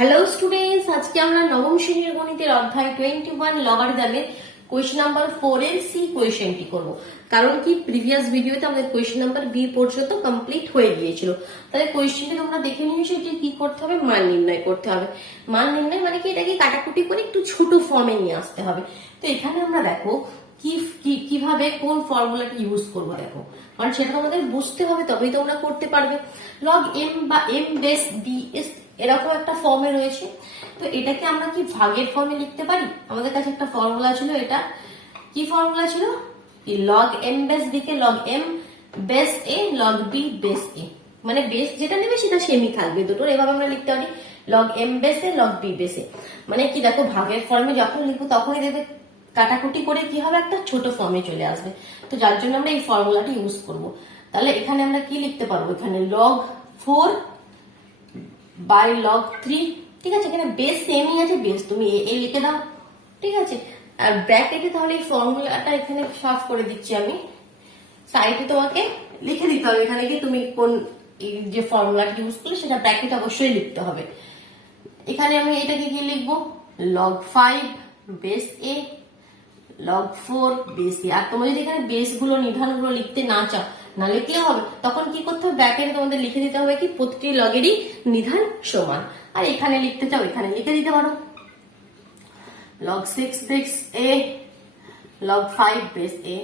Hello students, আজকে আমরা নবম শ্রেণীর গণিতের অধ্যায় 21 লগারিদমের কোয়েশ্চেন নাম্বার 4 এর সি কোয়েশ্চেনটি করব। কারণ কি প্রিভিয়াস ভিডিওতে আমাদের কোয়েশ্চেন নাম্বার বি পর্যন্ত কমপ্লিট হয়ে গিয়েছিল। তাহলে কোয়েশ্চেনটি তোমরা দেখে নিয়েছো, এটি কি করতে হবে? মান নির্ণয় করতে হবে। মান নির্ণয় মানে কি, এটাকে কাটাকুটি করে একটু ছোট ফর্মে নিয়ে আসতে হবে। তো এখানে আমরা দেখো কিভাবে কোন ফর্মুলাটি ইউজ করবো, দেখো কারণ সেটা তোমাদের বুঝতে হবে, তবেই তোমরা করতে পারবে। লগ এম বা এম বেস বি এস এরকম একটা ফর্মে রয়েছে। তো এটাকে আমরা কি ভাগের ফর্মে লিখতে পারি? আমাদের কাছে একটা ফর্মুলা ছিল, এটা কি ফর্মুলা ছিল? কি লগ এম বেস বি কে লগ এম বেস এ লগ বি বেস এ, মানে বেস যেটা নেবে সেটা সেমই থাকবে দুটোর। এভাবে আমরা লিখতে পারি লগ এম বেস এ লগ বি বেস এ। মানে কি দেখো, ভাগের ফর্মে যখন লিখবো তখনই দেখবে কাটাকুটি করে কি হবে, একটা ছোট ফর্মে চলে আসবে। তো যার জন্য আমরা এই ফর্মুলাটি ইউজ করব। তাহলে এখানে আমরা কি লিখতে পারবো? এখানে লগ 4 বাই লগ 3, ঠিক আছে। এখানে বেস সেমই আছে, বেস তুমি এ লিখে দাও, ঠিক আছে। আর ব্র্যাকেটে তাহলে এই ফর্মুলাটা এখানে সাফ করে দিচ্ছি আমি, সাইডে তোমাকে লিখে দিতে হবে এখানে কি তুমি কোন যে ফর্মুলাটা ইউজ করলে সেটা ব্র্যাকেট অবশ্যই লিখতে হবে। এখানে আমি এটাকে কি লিখবো? লগ 5 বেস এ লগ 4 বেস এ। আর তোমরা যদি এখানে বেস গুলো নিধানগুলো লিখতে না চাও, না লিখলেও হবে, তখন কি করতে হবে? ব্র্যাকেটে তোমাদের লিখে দিতে হবে কি প্রতিটি লগেরই নিধান সমান। আর এখানে লিখতে চাও এখানে লিখে দিতে পারো লগ 6 বেস এ লগ 5 বেস এ।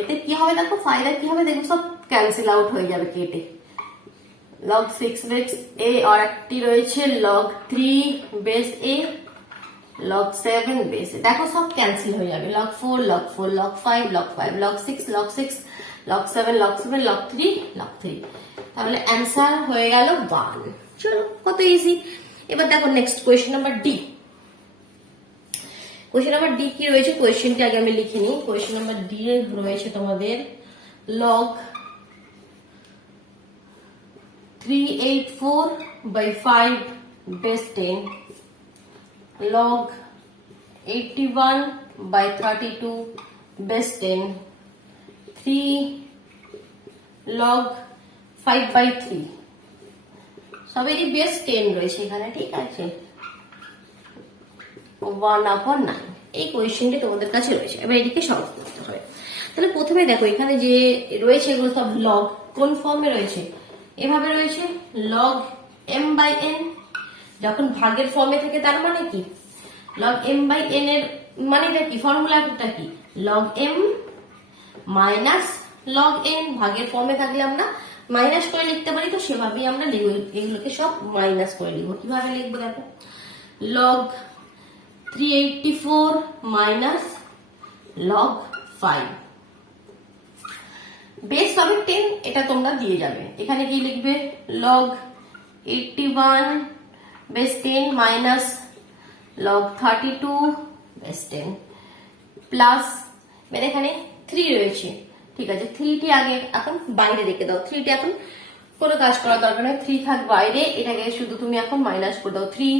এতে কি হবে দেখো, ফাইদার কি হবে দেখো, সব ক্যান্সেল আউট হয়ে যাবে কেটে। লগ 6 বেস এ, আর একটি রয়েছে লগ 3 বেস এ লগ 7 বেস এ, দেখো সব ক্যান্সেল হয়ে যাবে। Log 4 log 4 log 5 log 5 log 6 log 6 log 7 log 7 log 3 log 3। তাহলে অ্যান্সার হয়ে গেল 1। চলো, কত ইজি। এবার দেখো next question number D. Question number D কি রয়েছে, কোয়েশ্চেনটি আগে আমি লিখে নিই। কোয়েশ্চেন নাম্বার ডি এর রয়েছে তোমাদের log 384 by 5 base 10 log 81 by 32 base 10 3 log 5 by 3 সবেরই base 10 রয়েছে এখানে, ঠিক আছে। 1/9 এই কোয়েশ্চেনটি তোমাদের কাছে রয়েছে। এবার এদিকে সলভ করতে হবে। তাহলে প্রথমে দেখো এখানে যে রয়েছে এগুলো সব লগ কোন ফর্মে রয়েছে? এভাবে রয়েছে log m by n। যখন ভাগের ফর্মে থাকে তার মানে কি log m by n এর মানেটা কি, ফর্মুলাটা কি? log m minus log n। ভাগের ফর্মে থাকলে আমরা মাইনাস করে লিখতে পারি, তো সেভাবেই আমরা এগুলোকে সব মাইনাস করে লিখবো। কিভাবে লিখবো দেখো, log 384 মাইনাস log 5 বেস হবে 10, এটা তোমরা দিয়ে যাবে। এখানে কি লিখবে? log 81 base 10 minus log 32 base 10 plus, এখানে 3 রয়েছে, ঠিক আছে। 3টি আগে এখন বাইরে রেখে দাও, 3টি এখন কোনো কাজ করার দরকার নেই, 3 থাক বাইরে, এটাকে শুধু তুমি এখন মাইনাস করে দাও। 3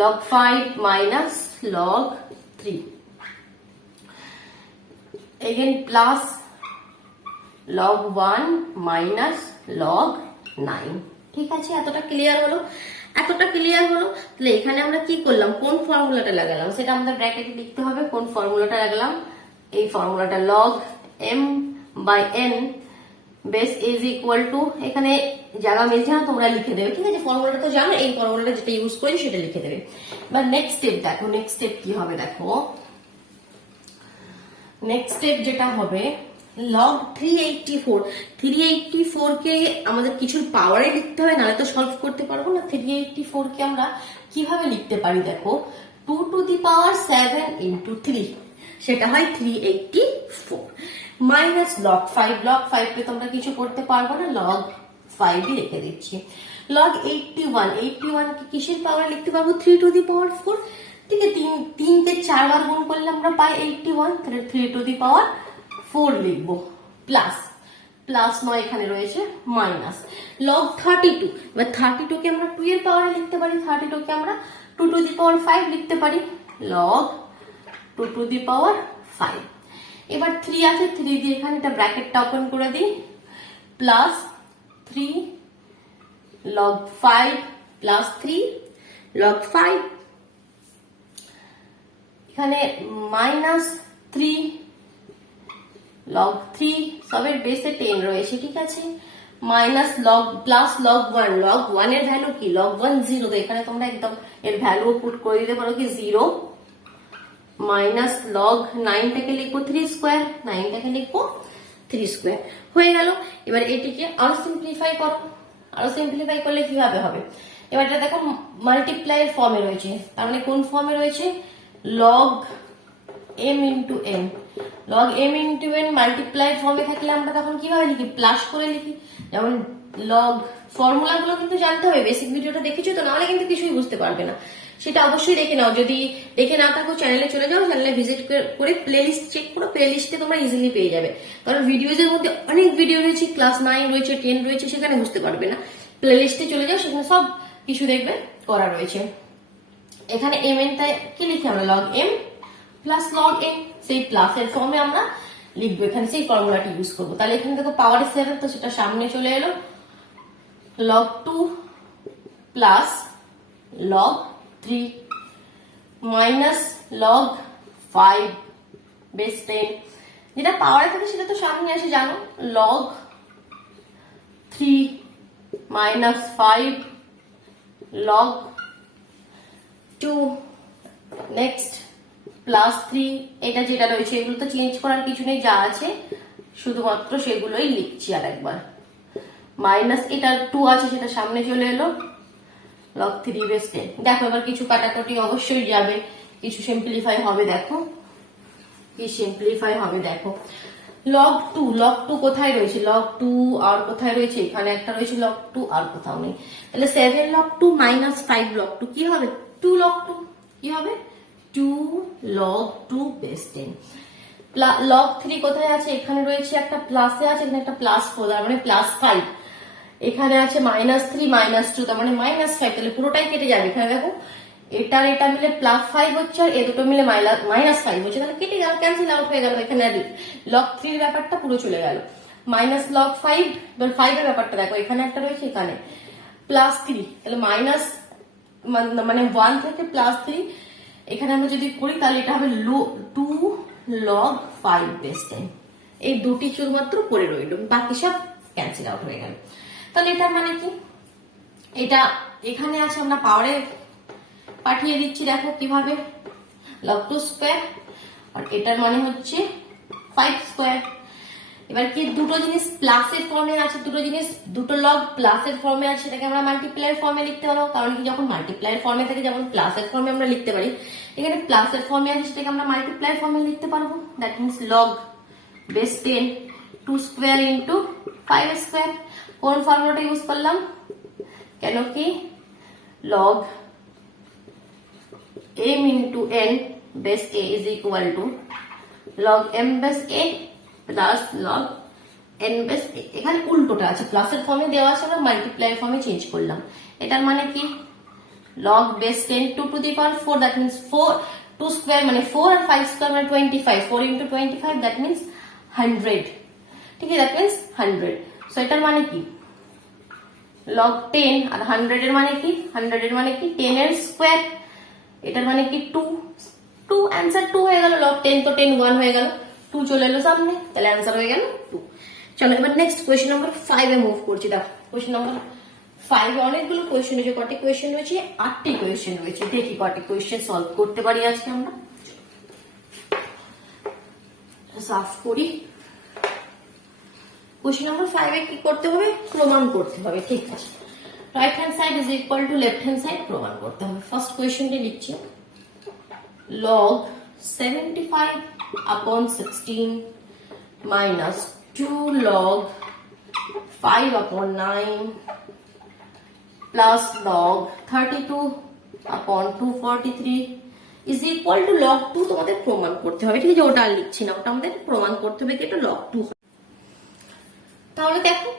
log 5 minus log 3 again plus log 1 minus log 9, ঠিক আছে। এতটা ক্লিয়ার হলো? এতটা ক্লিয়ার হলো। তাহলে এখানে আমরা কি করলাম, কোন ফর্মুলাটা লাগালাম সেটা আমাদের ব্র্যাকেটে লিখতে হবে। কোন ফর্মুলাটা লাগালাম? এই ফর্মুলাটা log m by n base is equal to, এখানে জায়গা মিলছে না, তোমরা লিখে দেবে, ঠিক আছে। ফর্মুলাটা তো জানো, এই ফর্মুলাটা যেটা ইউজ করি সেটা লিখে দেবে। এবার নেক্সট স্টেপ দেখো, নেক্সট স্টেপ কি হবে দেখো। নেক্সট স্টেপ যেটা হবে log 384 কে আমাদের কিছুর পাওয়ারে লিখতে হবে, নাহলে তো সলভ করতে পারবো না। 384 কে আমরা কিভাবে লিখতে পারি দেখো, 2 to the power 7 into 3, সেটা হয় 384 মাইনাস log 5। log 5 কে তোমরা কিছু করতে পারবো না, log 5 ই রেখে দিচ্ছি। log 81 কে কিসের পাওয়ারে লিখতে পারবো? 3 to the power 4, ঠিক আছে। 3 কে 4 বার গুণ করলে আমরা পাই 81, তাহলে 3 to the power 4 লিখবো। প্লাস প্লাস নয়, এখানে রয়েছে মাইনাস log 32। এবার 32 কে আমরা 2 এর পাওয়ারে লিখতে পারি, 32 কে আমরা 2 to the power 5 লিখতে পারি, log 2 to the power 5। এবার 3 আছে, 3 দিয়ে এখানে এটা ব্র্যাকেটটা ওপেন করে দিই, প্লাস 3 log 5 প্লাস 3 লগ 5, এখানে মাইনাস 3 লগ 3, সবের বেসে 10 রয়েছে, ঠিক আছে। Minus log plus log 1, log 1 এর ভ্যালু কি, লগ 1 0, তো এখানে তোমরা একদম এর ভ্যালু পুট করে দিতে পারো কি 0, মাইনাস লগ 9 থেকে লিখবো 3 স্কোয়ার, 9 থেকে লিখবো 3 স্কোয়ার, হয়ে গেল। এবার এটিকে আরো সিম্পলিফাই করো, আরো সিম্পলিফাই করলে কিভাবে হবে, এবার এটা দেখো মাল্টিপ্লাই এর ফর্মে রয়েছে, তার মানে কোন ফর্মে রয়েছে, log m into n, log m into n multiply ফর্মে থাকলে আমরা তখন কিভাবে লিখি, প্লাস করে লিখি। যেমন লগ ফর্মুলা গুলো কিন্তু জানতে হবে, বেসিক ভিডিওটা দেখেছো তো, নাহলে কিন্তু কিছুই বুঝতে পারবে না, সেটা অবশ্যই দেখে নাও। যদি দেখে না থাকো চ্যানেলে চলে যাও, চ্যানেলে ভিজিট করে প্লেলিস্ট চেক করো, প্লেলিস্টে তোমরা ইজিলি পেয়ে যাবে। কারণ ভিডিওজের মধ্যে অনেক ভিডিও রয়েছে, ক্লাস 9 রয়েছে, 10 রয়েছে, সেখানে বুঝতে পারবে না। প্লেলিস্টে চলে যাও, সেখানে সব কিছু দেখবে করা রয়েছে। এখানে m n টা কি লিখি আমরা, log m plus log n, সেই প্লাসের ফর্মে আমরা লিখবো, এখানে সেই ফর্মুলাটি ইউজ করবো। তাহলে এখানে দেখো পাওয়ার 7, তো সেটা সামনে চলে এলো, log 2 plus log 3 minus log 5 base 10, যেটা পাওয়ারে থাকে সেটা তো সামনে আসে জানো, log 3 minus 5 log 2, next plus 3, এটা যেটা রয়েছে এগুলো তো চেঞ্জ করার কিছু নেই, যা আছে শুধুমাত্র সেগুলোই লিখছি আর একবার, মাইনাস এটা 2 আছে সেটা সামনে চলে এলো, লগ 3 বেস 10। দেখো এবার কিছু কাটাকুটি অবশ্যই যাবে, কিছু সিম্পলিফাই হবে, দেখো কি সিম্পলিফাই হবে, দেখো লগ 2, লগ 2 কোথায় রয়েছে, লগ 2 আর কোথায় রয়েছে, এখানে একটা রয়েছে লগ 2 আর কোথাও নেই, তাহলে 7 লগ 2 মাইনাস 5 লগ 2 কি হবে, 2 লগ 2, কি হবে 2 লগ 2 বেস 10। লগ 3 কোথায় আছে, এখানে রয়েছে একটা প্লাসে আছে, এখানে একটা প্লাস 4, তার মানে প্লাস 5, এখানে আছে মাইনাস 3 মাইনাস 2, তার মানে মাইনাস 5, তাহলে পুরোটাই কেটে যাবে। এখানে দেখো এটার এটা মিলে প্লাস 5 হচ্ছে, আর এ দুটো মিলে মাইনাস 5 হচ্ছে, তাহলে কেটে গেল, ক্যান্সেল আউট হয়ে গেল। এখানে লগ 3 এর ব্যাপারটা পুরো চলে গেল, মাইনাস লগ 5, এবার 5 এর ব্যাপারটা দেখো, এখানে একটা রয়েছে, এখানে প্লাস 3, তাহলে মাইনাস মানে 1 থেকে প্লাস 3, এখানে আমরা যদি করি তাহলে এটা হবে 2 লগ 5 বেস 10, এই দুটি শুধুমাত্র পড়ে রইল, বাকি সব ক্যান্সেল আউট হয়ে গেল। তাহলে এটা মানে কি, এটা এখানে আছে, আমরা পাওয়ারে পাঠিয়ে দিচ্ছি, দেখো কিভাবে, লগ 2 স্কোয়ার, আর এটার মানে হচ্ছে 5 স্কোয়ার। এবার কি দুটো জিনিস প্লাসের ফর্মে আছে, দুটো লগ প্লাসের ফর্মে আছে, সেটাকে আমরা মাল্টিপ্লাইয়ের ফর্মে লিখতে পারবো, কারণ কি যখন মাল্টিপ্লাইয়ের ফর্মে থাকে যেমন প্লাসের ফর্মে আমরা লিখতে পারি, এখানে প্লাসের ফর্মে আছে, সেটাকে আমরা মাল্টিপ্লাইয়ের ফর্মে লিখতে পারবো। That means log base 10 2 square into 5 square. কোন ফর্মুলাটা ইউজ করলাম, কেন কি log m into n base a is equal to log m base a plus log n base a, এখানে উল্টোটা আছে, প্লাসের ফর্মে দেওয়া আছে, আমরা মাল্টিপ্লাই ফর্মে চেঞ্জ করলাম। এটার মানে কি log base 10 2 to the power 4, that means 4 2 square মানে 4 আর 5 স্কোয়ার মানে 25, 4 ইন্টু 25, দ্যাট মিনস 100, ঠিক আছে, দ্যাট মিনস 100। সো এটার মানে কি লগ 10 আর 100 এর মানে কি, 100 এর মানে কি 10 এর স্কোয়ার, এটার মানে কি 2 অ্যান্সার 2 হয়ে গেল, লগ 10 তো 10 1 হয়ে গেল, 2 চলে এলো সামনে, তাহলে অ্যান্সার হয়ে গেল 2। চলো এবার নেক্সট কোয়েশ্চেন নাম্বার 5 এ মুভ করছি। দেখো কোয়েশ্চেন নাম্বার 5 এ অনেকগুলো কোয়েশ্চেন রয়েছে, কটি কোয়েশ্চেন রয়েছে, 8টি কোয়েশ্চেন রয়েছে। দেখি কটি কোয়েশ্চেন সলভ করতে পারি আজকে আমরা, সাফ করি। কোয়েশ্চেন নাম্বার 5 এ কি করতে হবে, প্রমাণ করতে হবে, ঠিক আছে। Right hand side is equal to left hand side প্রমাণ করতে হবে। ফার্স্ট কোয়েশ্চেনটি লিখছি, log 75 upon 16 minus 2 log 5 upon 9 plus log 32 upon 243 is equal to log 2 তোমাদের প্রমাণ করতে হবে, ঠিক আছে, ওটা আর লিখছি না, ওটা আমাদের প্রমাণ করতে হবে কি এটা log 2। তাহলে দেখো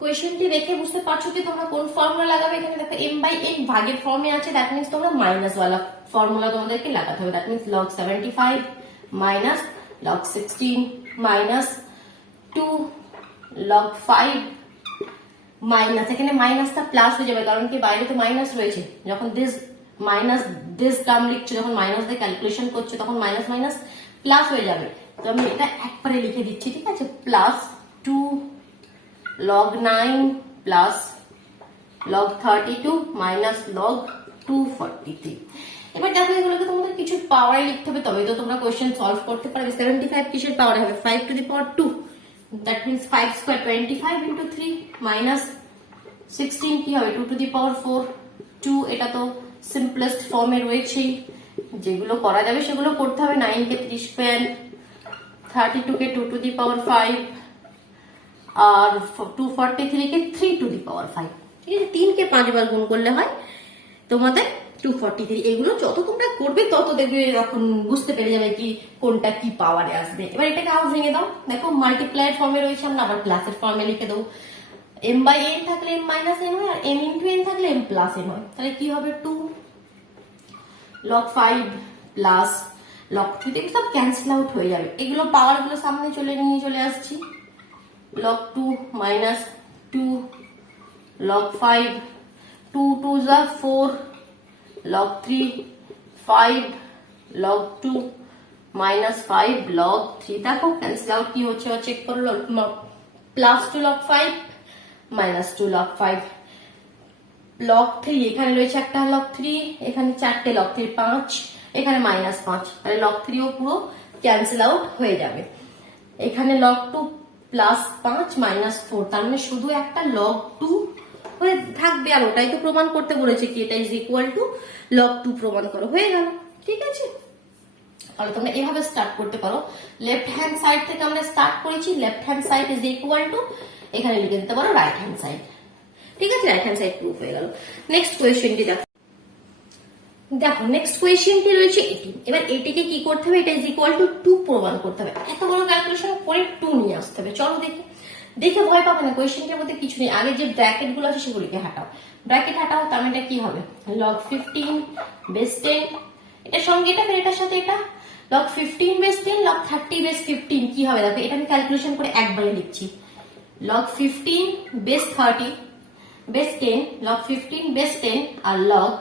কোয়েশ্চেনটি দেখে বুঝতে পারছো কি তোমরা কোন ফর্মুলা লাগাবে। এখানে দেখো m বাই n ভাগের ফর্মে আছে, দ্যাট মিনস তোমরা মাইনাস ওয়ালা ফর্মুলা তোমাদেরকে লাগাতে হবে। That means log 75 minus log 16 minus 2 log 5 minus, এখানে মাইনাসটা প্লাস হয়ে যাবে, কারণ কি বাইরে তো মাইনাস রয়েছে। যখন দিস টার্ম লিখছো, যখন মাইনাস দিয়ে ক্যালকুলেশন করছো, তখন মাইনাস মাইনাস প্লাস হয়ে যাবে। তো আমি এটা একবারে লিখে দিচ্ছি, ঠিক আছে। Plus 2 log 9 plus log 32 minus log 243। এবার দেখো এগুলোকে তোমাদের কিছু পাওয়ারে লিখতে হবে, তবে তো তোমরা কোয়েশ্চেন সলভ করতে পারবে। 75 কিসের পাওয়ারে হবে? 5 to the power 2, that means 5 square 25 into 3 minus 16 কি হবে? 2 to the power 4 2। এটা তো সিম্পলেস্ট ফর্মে রয়েছেই, যেগুলো করা যাবে সেগুলো করতে হবে। 9 কে 3 স্কয়ার, 32 কে 2 to the power 5, আর 243 কে 3 to the power 5। ঠিক আছে, 3 কে 5 বার গুণ করলে হয় তোমাদের 243। এগুলো যত তোমরা করবে তত দেখবে এখন বুঝতে পেরে যাবে কি কোনটা কি পাওয়ারে আসবে। এবার এটাকে আবার ভেঙে দাও, দেখো মাল্টিপ্লাইয়ের ফর্মে রয়েছে, আমরা আবার প্লাসের ফর্মে লিখে দেবো। m বাই n থাকলে m মাইনাস n হয়, আর m ইন্টু n থাকলে m প্লাস n হয়। তাহলে কি হবে? 2 log 5 প্লাস log 3, দেখবে সব ক্যান্সেল আউট হয়ে যাবে। এগুলো পাওয়ার গুলো সামনে নিয়ে চলে আসছি। log 2 মাইনাস 2 log 5, 2 2 যা 4 log 3 5 log 2 মাইনাস 5 log 3। দেখো ক্যান্সেল আউট কি হচ্ছে চেক করো। Plus 2 log 5 minus 2 log 5 log 3, এখানে রয়েছে একটা log 3, এখানে 4টে log 3 5, এখানে মাইনাস 5, তাহলে log 3 ও পুরো ক্যান্সেল আউট হয়ে যাবে। এখানে log 2 প্লাস 5 মাইনাস 4, তার মানে শুধু একটা log 2 হয়ে থাকবে, আর ওটাই তো প্রমাণ করতে বলেছে কি এটা ইজ ইকুয়াল টু log 2 প্রমাণ করো, হয়ে গেল। ঠিক আছে, তাহলে তোমরা এভাবে স্টার্ট করতে পারো। লেফট হ্যান্ড সাইড থেকে আমরা স্টার্ট করেছি, left hand side is equal to, এখানে লিখে দিতে পারো রাইট হ্যান্ড সাইড। ঠিক আছে, রাইট হ্যান্ড সাইড প্রুফ হয়ে গেল। নেক্সট কোয়েশ্চেনটি দেখো, নেক্সট কোয়েশ্চেনটি রয়েছে এটি। এবার এটিকে কি করতে হবে? এটা ইজ ইকুয়াল টু 2 প্রমাণ করতে হবে। এত বড় ক্যালকুলেশন করে 2 নিয়ে আসতে হবে। চলো দেখে ভয় পাবে না, কোয়েশ্চেনটার মধ্যে কিছু নেই। আগে যে ব্র্যাকেট গুলো আছে সেগুলিকে হাঁটাও, ব্র্যাকেট হাঁটাও। তার মানে এটা কি হবে? log 15 বেস 10, এটার সঙ্গে এটা, ফের এটার সাথে এটা, log 15 বেস 10 log 30 বেস 15 কি হবে? দেখো এটা আমি ক্যালকুলেশন করে একবারে লিখছি। log 15 base 30 base 10 log 15 base 10 আর log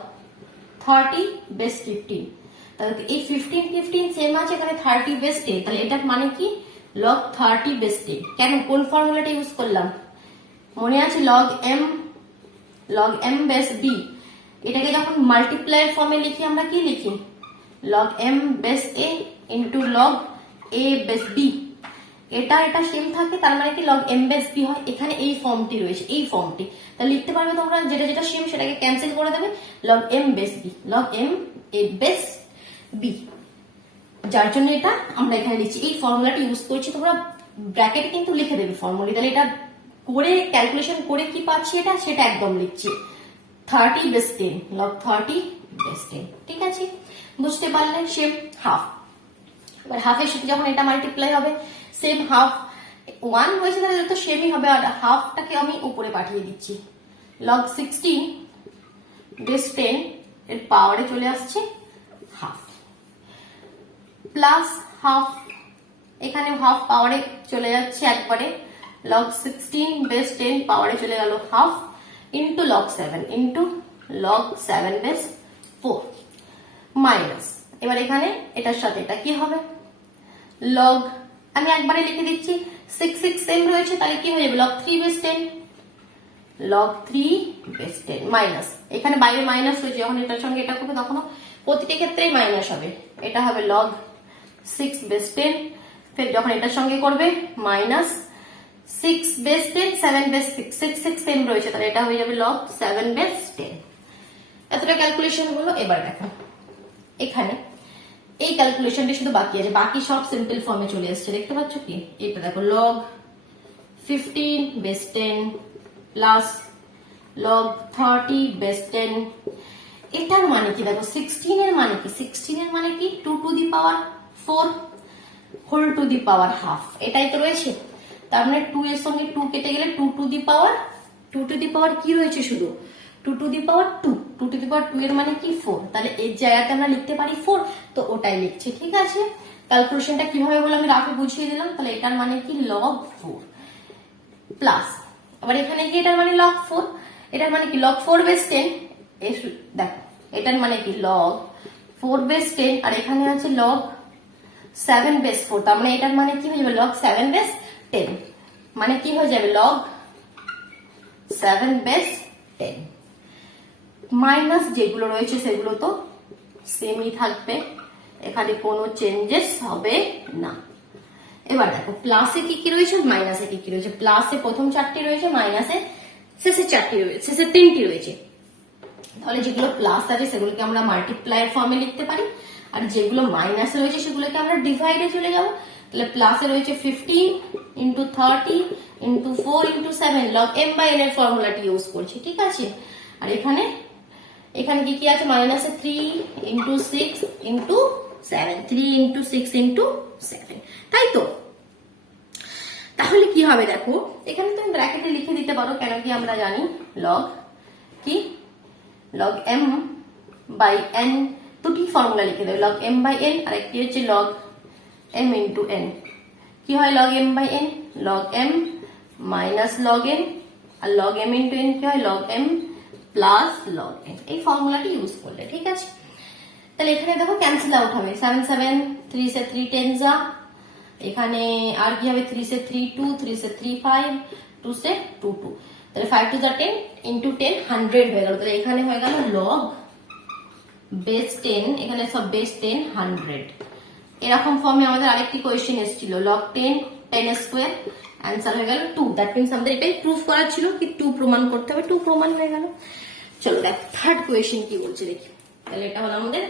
30 বেস 15। তাহলে এই 15 15 সেম আছে, এখানে 30 বেস 10, তাহলে এটার মানে কি? log 30 base 10। কেন, কোন ফর্মুলাটা ইউজ করলাম মনে আছে? log m base b। এটাকে যখন মাল্টিপ্লাইয়ের ফর্মে লিখি আমরা কি লিখি? log m base a into log a base b। এটা সেম থাকে, তার মানে কি log m বেস b হয়। এখানে এই ফর্মটি রয়েছে, এই ফর্মটি, তাহলে লিখতে পারবে তোমরা যেটা সেম সেটাকে ক্যান্সেল করে দেবে, log m base b, log m a base b। যার জন্য এটা আমরা এখানে লিখছি, এই ফর্মুলাটি ইউজ করছি। তোমরা ব্র্যাকেটে কিন্তু লিখে দেবে ফর্মুলা, তাহলে এটা করে ক্যালকুলেশন করে কি পাচ্ছি সেটা একদম লিখছি। 30 বেস 10 log 30 বেস 10। ঠিক আছে, বুঝতে পারলে? সেম হাফ, এবার হাফের সাথে যখন এটা মাল্টিপ্লাই হবে, সেম হাফ 1 হয়েছে তাহলে তো সেমই হবে, আর হাফটাকে আমি উপরে পাঠিয়ে দিচ্ছি। log 16 বেস 10 এর পাওয়ারে চলে আসছে হাফ, প্লাস হাফ, এখানে হাফ পাওয়ারে চলে যাচ্ছে একবারে। log 16 বেস 10 পাওয়ারে চলে গেল half into log 7 into log 7 base 4 minus, এবার এখানে এটার সাথে এটা কি হবে? log, আমি একবারে লিখে দিচ্ছি, 6 6 সেম রয়েছে, তাহলে কি হয়ে যাবে? log 3 base 10 log 3 base 10 minus, এখানে বাইরে মাইনাস রয়েছে, যখন এটার সঙ্গে এটা করবে তখন প্রতিটি ক্ষেত্রেই মাইনাস হবে। এটা হবে log 6 বেস 10, ফের যখন এটার সঙ্গে করবে মাইনাস 6 বেস 10 7 বেস 6 6 6 সেম রয়েছে, তাহলে এটা হয়ে যাবে log 7 বেস 10। এতটা ক্যালকুলেশন হলো। এবার দেখো এখানে এই ক্যালকুলেশনটা শুধু বাকি আছে, বাকি সব সিম্পল ফর্মে চলে আসছে, দেখতে পাচ্ছ কি? এটা দেখো log 15 base 10 plus log 30 base 10। এটার মানে কি? দেখো 16 এর মানে কি? 16 এর মানে কি? 2 to the power 4 whole to the power half, এটাই তো রয়েছে। তার মানে 2 এর সঙ্গে 2 কেটে গেলে 2 টু দি পাওয়ার কি রয়েছে? শুধু 2 to the power 2, 2 to the পাওয়ার 2 এর মানে কি? 4, তাহলে এর জায়গাতে আমরা লিখতে পারি 4, তো ওটাই লিখছি। ঠিক আছে, ক্যালকুলেশনটা কিভাবে বলে আমি রাফে বুঝিয়ে দিলাম। তাহলে এটার মানে কি? log 4 প্লাস আবার এখানে কি এটার মানে log 4, এটার মানে কি log 4 বেস 10, দেখো এটার মানে কি log 4 বেস 10, আর এখানে আছে log 7 বেস 4, তার মানে এটার মানে কি হয়ে যাবে log 7 বেস 10, মানে কি হয়ে যাবে log 7 বেস 10। মাইনাস যেগুলো রয়েছে সেগুলো তো সেমই থাকবে, এখানে কোনো চেঞ্জেস হবে না। এবার দেখো প্লাসে কি কি রয়েছে, মাইনাসে কি কি রয়েছে। প্লাসে প্রথম 4টি রয়েছে, মাইনাসে শেষের 4টি রয়েছে, শেষের 3টি রয়েছে। তাহলে যেগুলো প্লাস আছে সেগুলোকে আমরা মাল্টিপ্লায়ার ফর্মে লিখতে পারি, আর যেগুলো মাইনাসে রয়েছে সেগুলোকে আমরা ডিভাইডে চলে যাবো। তাহলে প্লাসে রয়েছে 15 into 30 into 4 into 7, log m by n এর ফর্মুলাটি ইউজ করছি, ঠিক আছে। আর এখানে কি কি আছে, মাইনাসে 3 ইন্টু 6 ইন্টু 7, 3 ইন্টু 6 ইন্টু 7, তাই তো। তাহলে কি হবে দেখো, এখানে তুমি ব্র্যাকেটে লিখে দিতে পারো, কেন কি আমরা জানি লগ কি log m বাই n, দুটি ফর্মুলা লিখে দেবে, log m বাই n আর একটি হচ্ছে log m ইন্টু n। কি হয় log m by n, log m minus log n, আর log m ইন্টু n কি হয় log m plus log n, এই ফর্মুলাটি ইউজ করলে, ঠিক আছে। তাহলে এখানে দেখো ক্যান্সেল আউট হবে, 7 7, 3 से 3 10 যা, এখানে আর কি হবে 3 से 3 2, 3 से 3 5, 2 से 2 2, তাহলে 5 টু যা 10 ইন্টু 10 100 হয়ে গেল। তাহলে এখানে হয়ে গেল log বেস 10, এখানে সব বেস 10 100। এরকম ফর্মে আমাদের আরেকটি কোয়েশ্চেন এসেছিল log 10 10 স্কোয়ার, অ্যান্সার হয়ে গেল 2। দ্যাট মিনস আমাদের এটাই প্রুফ করার ছিল কি 2 প্রমাণ করতে হবে, 2 প্রমাণ হয়ে গেল। চলো দেখ থার্ড কোয়েশ্চেন কি বলছে দেখি। তাহলে এটা হলো আমাদের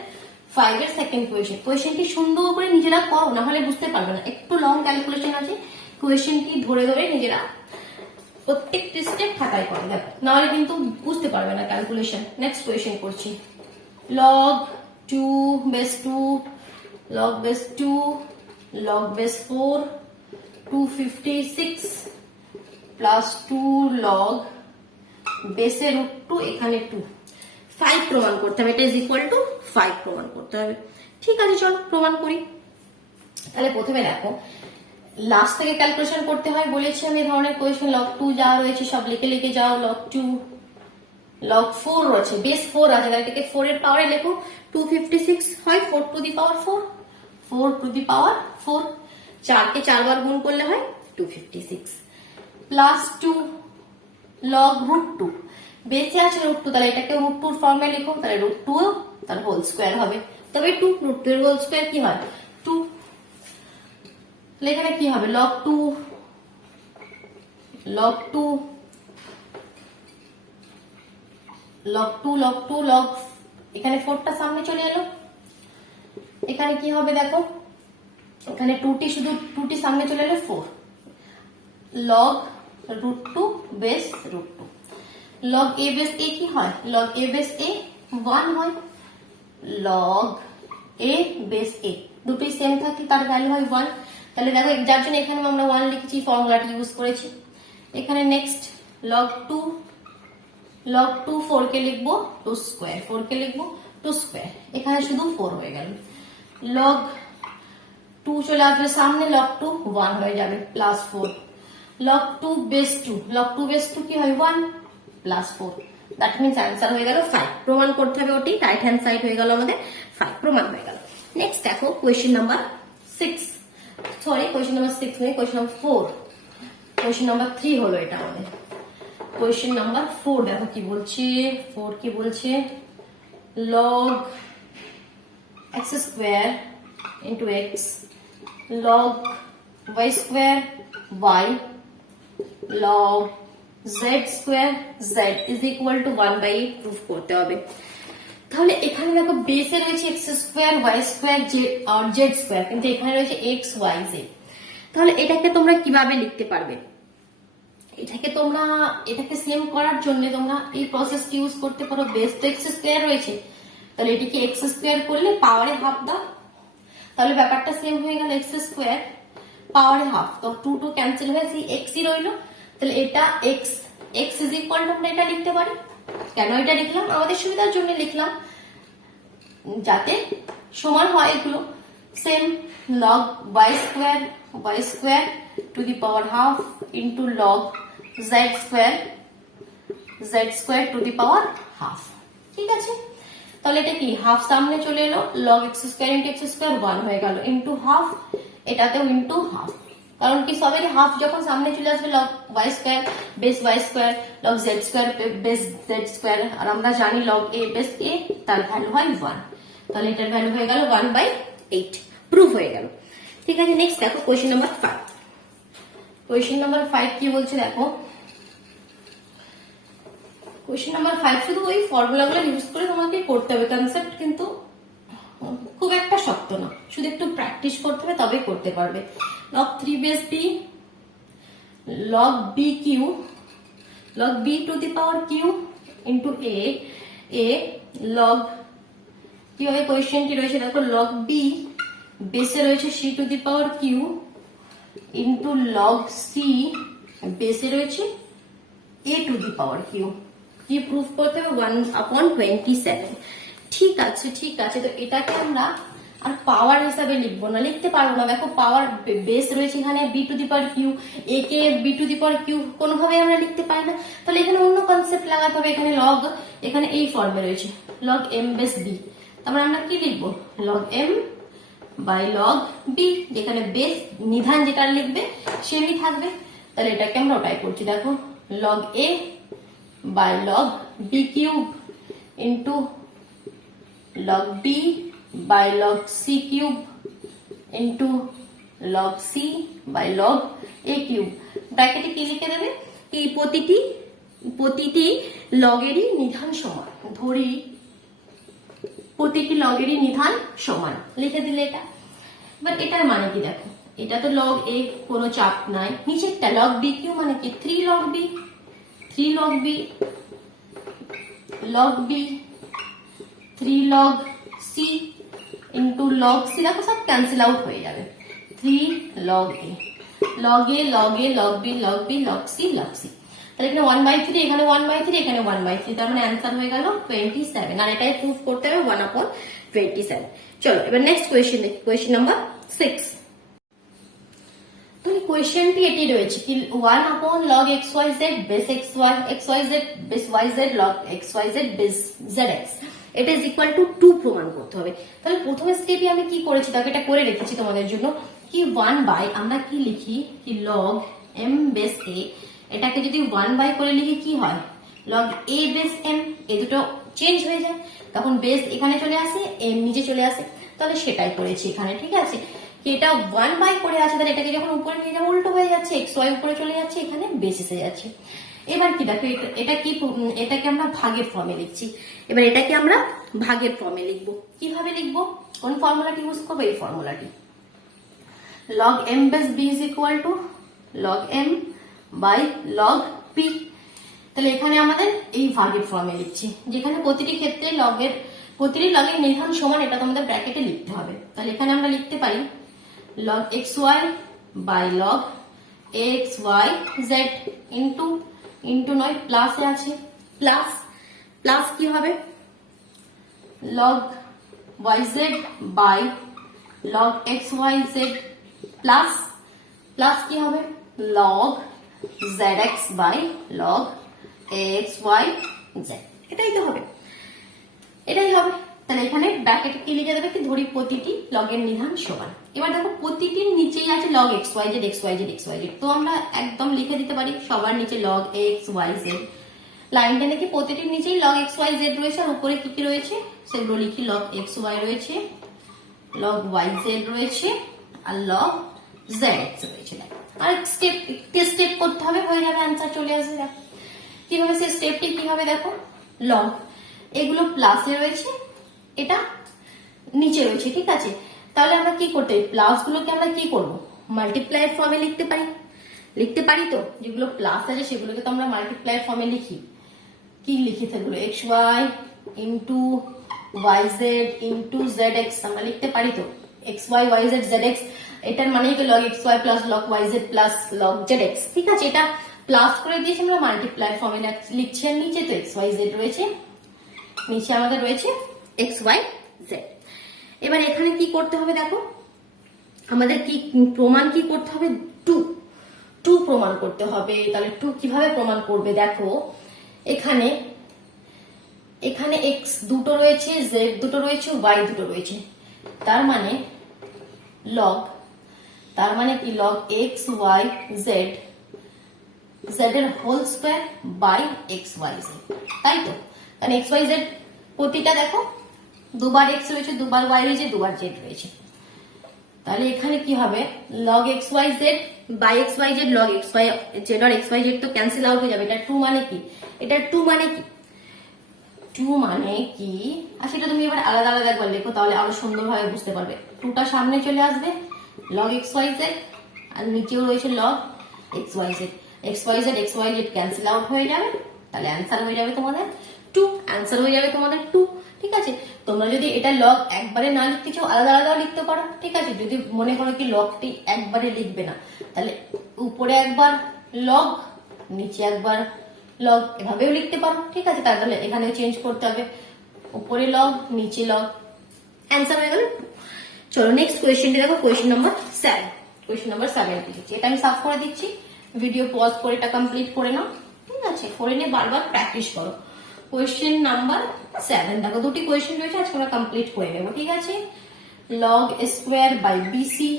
5 এর সেকেন্ড কোয়েশ্চেন। কোয়েশ্চেনটি সুন্দর করে নিজেরা করো, না হলে বুঝতে পারবে না, একটু লং ক্যালকুলেশন আছে, কোয়েশ্চেনটি ধরে ধরে নিজেরা প্রত্যেকটি স্টেপ খাতায় করে দেখো, নাহলে কিন্তু বুঝতে পারবে না ক্যালকুলেশন। নেক্সট কোয়েশ্চেন করছি, log 2 base 2, log base 2, log base 4, 256 plus 2 log বেসের রুট 2, এখানে 2, 5 প্রমাণ করতে হবে, এটা ইজ ইকুয়াল টু 5 প্রমাণ করতে হবে। ঠিক আছে চলো প্রমাণ করি। তাহলে প্রথমে দেখো লাস্ট থেকে ক্যালকুলেশন করতে হয় বলেছি আমি, এই ধরনের কোয়েশ্চেন log 2 যা রয়েছে সব লিখে লিখে যাও, log 2 log 4 রয়েছে, বেস 4 আছে, তাহলে এটাকে 4 এর পাওয়ারে লেখো, 256 হয় 4 two the power 4, 4 two the power 4, 4 কে 4 বার গুণ করলে হয় 256 প্লাস 2 log root 2, বেসে আছে root 2, তাহলে এটাকে root 2 ফর্মে লিখো, তাহলে root 2 তার হোল স্কোয়ার হবে, তবে 2 root 2 এর হোল স্কোয়ার কি হয় 2, তাহলে এখানে কি হবে log 2 log 2 log 2 log 2 log, এখানে 4টা সামনে চলে এলো, এখানে কি হবে দেখো, এখানে 2টি শুধু 2টি সামনে চলে এলো 4, log root 2 base root 2, log a base a কি হয়, log a বেস a 1 হয়, log a বেস a দুটোই সেম থাকে, তার ভ্যালু হয় 1। তাহলে দেখো যার জন্য এখানে আমরা 1 লিখেছি, ফর্মুলাটি ইউজ করেছি। এখানে নেক্সট log 2 4 কে লিখবো 2 স্কোয়ার, 4 কে লিখবো 2 স্কোয়ার, এখানে শুধু 4 হয়ে গেল, log 2 চলে আসবে সামনে, log 2 1 হয়ে যাবে plus 4, log 2 base 2, log 2 base 2 কি হয় 1 প্লাস 4, দ্যাট মিনস অ্যান্সার হয়ে গেল 5। প্রমাণ করতে হবে ওটি, রাইট হ্যান্ড সাইড হয়ে গেল আমাদের 5, প্রমাণ হয়ে গেল। নেক্সট দেখো question number 6, sorry question number 6 নয়, কোয়েশ্চেন নাম্বার 4, কোয়েশ্চেন নাম্বার 3 হলো এটা আমাদের। কোয়েশ্চেন নাম্বার 4 দেখো কি বলছে, 4 কি বলছে, log x square into x, log y square y, log z square z is equal to 1/8 proof করতে হবে। তাহলে এখানে দেখো বেসে রয়েছে x স্কোয়ার y স্কোয়ার আর z স্কোয়ার, কিন্তু এখানে রয়েছে x y z। তাহলে এটাকে তোমরা কিভাবে লিখতে পারবে, এটাকে সেম করার জন্য তোমরা এই প্রসেসটি ইউজ করতে পারো। বেস তো এক্স স্কোয়ার রয়েছে, তাহলে এটিকে এক্স স্কোয়ার করলে পাওয়ারে হাফ দাও, তাহলে ব্যাপারটা সেম হয়ে গেল, এক্স স্কোয়ার পাওয়ারে হাফ, তো 2 2 ক্যান্সেল হয়ে সেই এক্সই রইলো। তাহলে এটা এক্স ইজ ইকুয়াল টু, আমরা এটা লিখতে পারি। কেন এটা লিখলাম, আমাদের সুবিধার জন্য লিখলাম, যাতে সমান হয় এগুলো same, log y square to the power half into log Z square to the power half. ঠিক আছে, তাহলে এটা কি হাফ সামনে চলে এলো, log X square into X square 1 হয়ে গেল, ইন্টু হাফ, এটাতেও ইন্টু হাফ। কারণ কি সবাই হাফ যখন সামনে চলে আসবে log Y square base Y square log Z square base Z square, আর আমরা জানি লগ এ বেস এ, তার ভ্যালু হয় 1, তাহলে এটার ভ্যালু হয়ে গেল 1/8, প্রুফ হয়ে গেল। ঠিক আছে, নেক্সট দেখো কোয়েশ্চেন নাম্বার 5। কোয়েশ্চেন নাম্বার 5 কি বলছে দেখো, কোয়েশ্চেন নাম্বার 5 শুধু ওই ফর্মুলাগুলো ইউজ করে তোমাকে করতে হবে, কনসেপ্ট কিন্তু খুব একটা শক্ত না, শুধু একটু প্র্যাকটিস করতে হবে তবেই করতে পারবে। Log 3 base B log B Q log B to the power Q into A log কি হবে কোয়েশ্চেনটি রয়েছে দেখো, লগ বি বেসে রয়েছে C to the power Q into log C বেসে রয়েছে A to the power Q. কি প্রুফ করতে হবে 1/27। ঠিক আছে, ঠিক আছে, তো এটাকে আমরা আর পাওয়ার হিসাবে লিখবো না, লিখতে পারবো না। দেখো পাওয়ার বেস রয়েছে এখানে B to the power Q, A কে B to the power Q কোনোভাবে আমরা লিখতে পারি না, তাহলে এখানে অন্য কনসেপ্ট লাগাতে হবে। এখানে লগ, এখানে এই ফর্মে রয়েছে লগ এম বেস বি, তারপরে আমরা কি লিখবো log M by log B, যেখানে বেস নিধান যেটা লিখবে সেমই থাকবে, তাহলে এটাকে আমরা ওটাই করছি। দেখো log A by log B cube into log b by log c cube into log c by log a cube। ব্র্যাকেটে কি লিখে দেবে, এই প্রতিটি লগেরই নিধান সমান, ধরি প্রতিটি লগেরই নিধান সমান, লিখে দিলে এটা। বাট এটার মানে কি দেখো, এটা তো লগ a, কোনো চাপ নাই, নিচেরটা লগ b কিউ মানে কি 3 log b log b 3 log c into log c, দেখো সব ক্যান্সেল আউট হয়ে যাবে, 3 log a log a log a log b log b log c log c, তাহলে এখানে 1/3, এখানে 1/3, এখানে 1/3, তার মানে অ্যান্সার হয়ে গেল 27, আর এটাই প্রুফ করতে হবে 1/27। চলো এবার নেক্সট কোয়েশ্চেন দেখি, কোয়েশ্চেন নাম্বার 6। তাহলে কোয়েশ্চেনটি এটি রয়েছে কি 1/log xyz base xyz base yz log xyz base zx, এটা ইজ ইকুয়াল টু 2 প্রমাণ করতে হবে। তাহলে প্রথম স্টেপে আমি কি করেছি দেখো, এটা করে রেখেছি তোমাদের জন্য, কি 1/, আমরা কি লিখি কি log m বেস a, এটাকে যদি 1/, করে লিখি কি হয় log a বেস m, এই দুটো চেঞ্জ হয়ে যায়, তখন বেস এখানে চলে আসে m নিচে চলে আসে, তাহলে সেটাই করেছি এখানে। ঠিক আছে, কি এটা 1/, করে আছে, তাহলে এটাকে যখন উপরে নিয়ে যাবো উল্টো হয়ে যাচ্ছে, xy উপরে চলে যাচ্ছে, এখানে বেস এসে যাচ্ছে। এবার কি দেখো, এটা কি, এটাকে আমরা ভাগের ফর্মে লিখছি, এবার এটাকে আমরা ভাগের ফর্মে লিখবো। কিভাবে লিখবো, কোন ফর্মুলাটি ইউজ করবো, এই ফর্মুলাটি log m base b is equal to log m by log p। তাহলে এখানে আমাদের এই ভাগের ফর্মে লিখছি, যেখানে প্রতিটি ক্ষেত্রে প্রতিটি লগের নিধান সমান, এটা তোমাদের ব্র্যাকেটে লিখতে হবে। তাহলে এখানে আমরা লিখতে পারি log xy by log xyz into নয় প্লাসে আছে, প্লাস কি হবে log yz by log xyz plus কি হবে log zx by log xyz, এটাই তো হবে, এটাই হবে। তাহলে এখানে ব্র্যাকেটে কি লিখে দেবে কি ধরি প্রতিটি লগের নিধান সমান। এবার দেখো প্রতিটির নিচেই আছে log xyz xyz xyz, তো আমরা একদম লিখে দিতে পারি সবার নিচে log xyz, লাইনটা নাকি প্রতিটির নিচেই log xyz রয়েছে, আর উপরে কি কি রয়েছে সেগুলো লিখি, log xy রয়েছে, log yz রয়েছে, আর log zx রয়েছে। আর স্টেপ করতে হবে, হয়ে যাবে, অ্যান্সার চলে আসবে। দেখো কিভাবে সেই স্টেপটি কি হবে, দেখো log এগুলো প্লাসে রয়েছে, এটা নিচে রয়েছে, ঠিক আছে, তাহলে আমরা কি করতে পারি, প্লাস গুলোকে আমরা কি করবো মাল্টিপ্লাইয়ের ফর্মে লিখতে পারি তো, যেগুলো প্লাস আছে সেগুলোকে তো আমরা মাল্টিপ্লাইয়ের ফর্মে লিখি, কি লিখি সেগুলো xy into yz into zx, আমরা লিখতে পারি তো xy yz zx, এটার মানে কি log xy plus log yz plus log zx। ঠিক আছে, এটা প্লাস করে দিয়েছি আমরা মাল্টিপ্লাইয়ের ফর্মে লিখছি, আর নিচে তো xyz রয়েছে, নিচে আমাদের রয়েছে xyz। এবার এখানে কি করতে হবে দেখো, আমাদের কি প্রমাণ কি করতে হবে, টু প্রমাণ করতে হবে। তাহলে টু কিভাবে প্রমাণ করবে দেখো, এখানে এখানে এক্স দুটো রয়েছে, জেড দুটো রয়েছে, ওয়াই দুটো রয়েছে, তার মানে লগ, তার মানে কি log X Y Z, Z এর whole square by X Y Z, তাই তো? কারণ এক্স ওয়াই জেড প্রতিটা দেখো দুবার এক্স রয়েছে, দুবার ওয়াই রয়েছে, দুবার জেড রয়েছে। তাহলে এখানে কি হবে, log X Y Z by X Y Z, log X Y Z আর এক্স ওয়াই জেড তো ক্যান্সেল আউট হয়ে যাবে। এটা টু মানে কি, এটা টু মানে কি, টু মানে কি, আর সেটা তুমি এবার আলাদা আলাদা একবার লেখো, তাহলে আরো সুন্দরভাবে বুঝতে পারবে। টুটা সামনে চলে আসবে, লগ এক্স ওয়াই জেড, আর নিচেও রয়েছে log X Y Z, X Y Z cancel out হয়ে যাবে, তাহলে অ্যান্সার হয়ে যাবে তোমাদের টু, অ্যান্সার হয়ে যাবে তোমাদের টু। ঠিক আছে, তোমরা যদি এটা লগ একবারে না লিখতে চাও আলাদা আলাদাও লিখতে পারো। ঠিক আছে, যদি মনে করো কি লগটি একবারে লিখবে না, তাহলে উপরে একবার লগ, নিচে একবার লগ, এভাবেও লিখতে পারো। ঠিক আছে, তাহলে এখানেও চেঞ্জ করতে হবে, উপরে লগ নিচে লগ, অ্যান্সার হয়ে গেল। চলো নেক্সট কোয়েশ্চেনটি দেখো, কোয়েশ্চেন নাম্বার 7, কোয়েশ্চেন নাম্বার 7 লিখেছি, এটা আমি সাফ করে দিচ্ছি, ভিডিও পজ করে এটা কমপ্লিট করে নাও। ঠিক আছে, করে নিয়ে বারবার প্র্যাকটিস করো। কোয়েশ্চেন নাম্বার 7 দেখো, দুটি কোয়েশ্চেন রয়েছে, আজকে আমরা কমপ্লিট করে নেবো। ঠিক আছে, log square by BC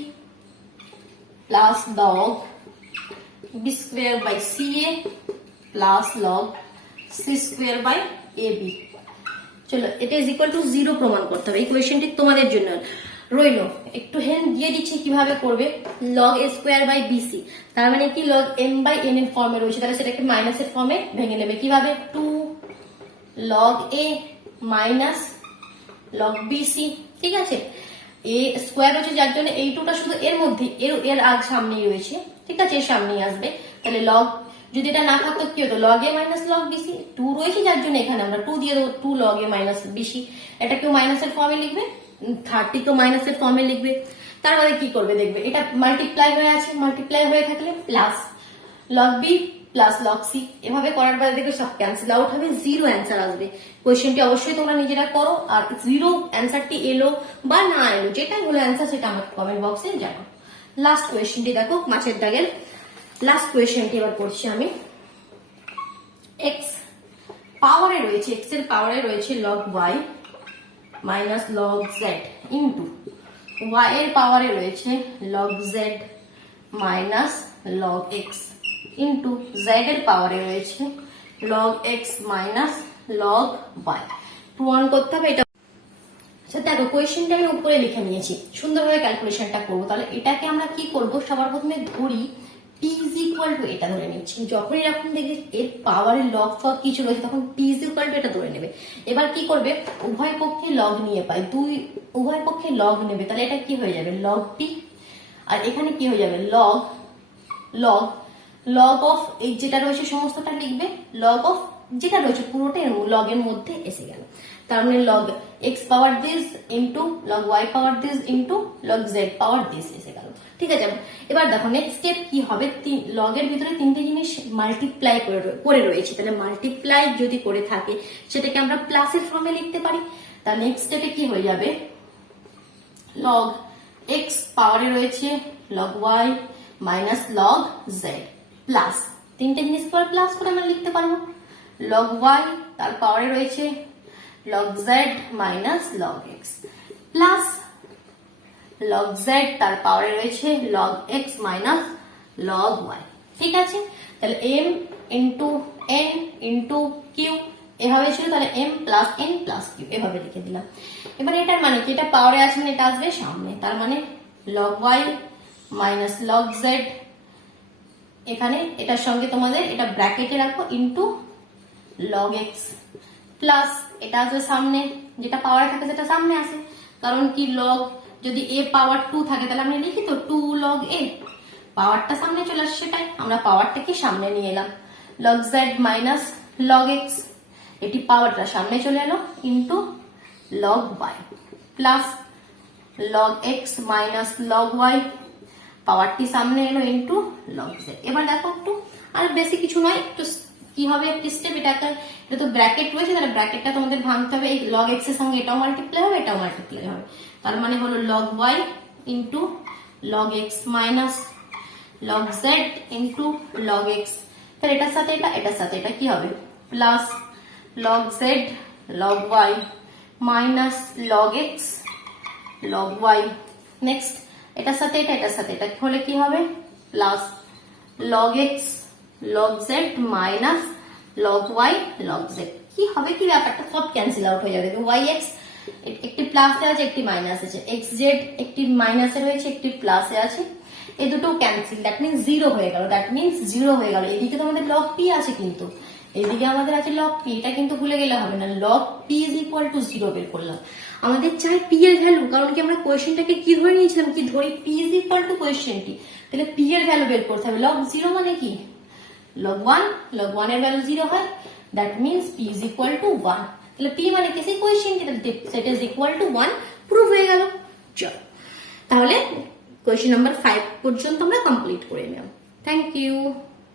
plus log B square by CA plus log C square by A B. চলো এটা ইজ ইকুয়াল টু 0 প্রমাণ করতে হবে। এই কোয়েশ্চেনটি তোমাদের জন্য রইলো, একটু হেল্প দিয়ে দিচ্ছি কিভাবে করবে। Log A square by BC, তার মানে কি লগ এম বাই এন এর ফর্মে রয়েছে, তাহলে সেটাকে মাইনাসের ফর্মে ভেঙে নেবে। কিভাবে, 2 লগ এ মাইনাস লগ বিসি। ঠিক আছে, এ স্কোয়ার রয়েছে যার জন্য এই টুটা শুধু এর মধ্যে, এর আগ সামনেই রয়েছে। ঠিক আছে, এর সামনেই আসবে, তাহলে লগ, যদি এটা না থাকতো কি হতো, লগ এ মাইনাস লগ বিসি, 2 রয়েছে যার জন্য এখানে আমরা 2 দিয়ে দেবো, 2 লগ এ মাইনাস বিসি। এটা কেউ মাইনাসের ফর্মে লিখবে, 30 কেউ মাইনাসের ফর্মে লিখবে। তার মানে কি করবে দেখবে, এটা মাল্টিপ্লাই হয়ে আছে, মাল্টিপ্লাই হয়ে থাকলে plus log B plus log C, এভাবে করার পরে দেখবে সব ক্যান্সেল আউট হবে, 0 অ্যান্সার আসবে। কোয়েশ্চেনটি অবশ্যই তোমরা নিজেরা করো, আর 0 অ্যান্সারটি এলো বা না এলো, যেটাই হলো অ্যান্সার সেটা আমাকে কমেন্ট বক্সে জানাও। লাস্ট কোয়েশ্চেনটি দেখো, মাছের দাগের লাস্ট কোয়েশ্চেনটি এবার করছি আমি। এক্স পাওয়ারে রয়েছে, এক্স এর পাওয়ারে রয়েছে log Y minus log Z into Y এর পাওয়ারে রয়েছে log Z minus log X into Z এর পাওয়ারে রয়েছে log X minus log Y. প্রমাণ করতে হবে এটা। আচ্ছা দেখো, কোয়েশ্চেনটা আমি উপরে লিখে নিয়েছি, সুন্দরভাবে ক্যালকুলেশনটা করবো। তাহলে এটাকে আমরা কি করবো, সবার প্রথমে ধরি p ইজ ইকুয়াল টু, এটা ধরে নিচ্ছি। যখন এরকম দেখবে এর পাওয়ারের লগ ফগ কিছু রয়েছে, তখন p ইজ ইকুয়াল টু এটা ধরে নেবে। এবার কি করবে, উভয় পক্ষে লগ নিয়ে পাই, উভয় পক্ষে লগ নেবে, তাহলে এটা কি হয়ে যাবে লগ p, আর এখানে কি হয়ে যাবে লগ লগ লগ অফ এই যেটা রয়েছে সমস্তটা লিখবে, লগ অফ যেটা রয়েছে পুরোটাই লগ এর মধ্যে এসে গেল। তার মানে log X power this into log Y power this into log Z power this এসে গেল। ঠিক আছে, এবার দেখো নেক্সট স্টেপ কি হবে, লগের ভিতরে তিনটে জিনিস মাল্টিপ্লাই করে রয়েছে, তাহলে মাল্টিপ্লাই যদি করে থাকে সেটাকে আমরা প্লাসের ফর্মে লিখতে পারি। তার নেক্সট স্টেপে কি হয়ে যাবে, লগ এক্স পাওয়ারে রয়েছে log Y minus log Z plus, তিনটে জিনিস পরে প্লাস করে আমরা লিখতে পারবো, লগ ওয়াই তার পাওয়ারে রয়েছে log Z minus log X plus log Z তার পাওয়ারে রয়েছে log X minus log Y. ঠিক আছে, তাহলে M into N into Q এভাবে ছিল, তাহলে M plus N plus Q এভাবে লিখে দিলাম। এবার এটার মানে কি, এটা পাওয়ারে আছে মানে এটা আসবে সামনে, তার মানে log Y minus log Z, এখানে এটার সঙ্গে তোমাদের এটা ব্র্যাকেটে রাখো ইন্টু লগ এক্স প্লাস এটা আসবে সামনে, যেটা পাওয়ারে থাকে সেটা সামনে আসে, কারণ কি লগ যদি এ পাওয়ার 2 থাকে তাহলে আমরা লিখি তো 2 লগ এ, পাওয়ারটা সামনে চলে আসছে, সেটাই আমরা পাওয়ারটাকে সামনে নিয়ে এলাম, log Z minus log X, এটি পাওয়ারটা সামনে চলে এলো into log Y plus log X minus log Y, পাওয়ারটি সামনে এলো ইন্টু লগ জেড। এবার দেখো একটু, আর বেশি কিছু নয়, একটু কি হবে একটি স্টেপ, এটা তো ব্র্যাকেট রয়েছে, তাহলে ব্র্যাকেটটা তোমাদের ভাঙতে হবে, এই লগ এক্স এর সঙ্গে এটাও মাল্টিপ্লাই হবে এটাও মাল্টিপ্লাই হবে, তার মানে হলো log Y into log X minus log z into log x। তাহলে এটার সাথে এটার সাথে এটা কি হবে, plus log z log y minus log x log y। Next এটার সাথে এটা হলে কি হবে, plus log x log z minus log y log z। কি হবে, কি ব্যাপারটা সব ক্যান্সেল আউট হয়ে যাবে। y x একটি প্লাসে আছে একটি মাইনাসে আছে, x z একটি মাইনাসে রয়েছে একটি প্লাসে আছে, এই দুটো ক্যান্সেল, দ্যাট মিনস জিরো হয়ে গেল, এদিকে তো আমাদের log p আছে, কিন্তু এদিকে আমাদের আছে log p, এটা কিন্তু ভুলে গেলে হবে না। log p is equal to 0 বের করলাম, আমাদের চাই p এর ভ্যালু, কারণ কি আমরা কোয়েশ্চেনটাকে কি ধরে নিয়েছিলাম, কি ধরি, p ইজ ইকুয়াল টু কোয়েশ্চেনটি, তাহলে p এর ভ্যালু বের করতে হবে। log 0 মানে কি, log 1 এর ভ্যালু 0 হয়, that means p is equal to 1, তাহলে p মানে কি সেই কোয়েশ্চেনটি, সেটা ইজ ইকুয়াল টু 1, প্রুভ হয়ে গেল। চল তাহলে কোয়েশ্চেন নাম্বার 5 পর্যন্ত আমরা কমপ্লিট করে নিলাম। Thank you.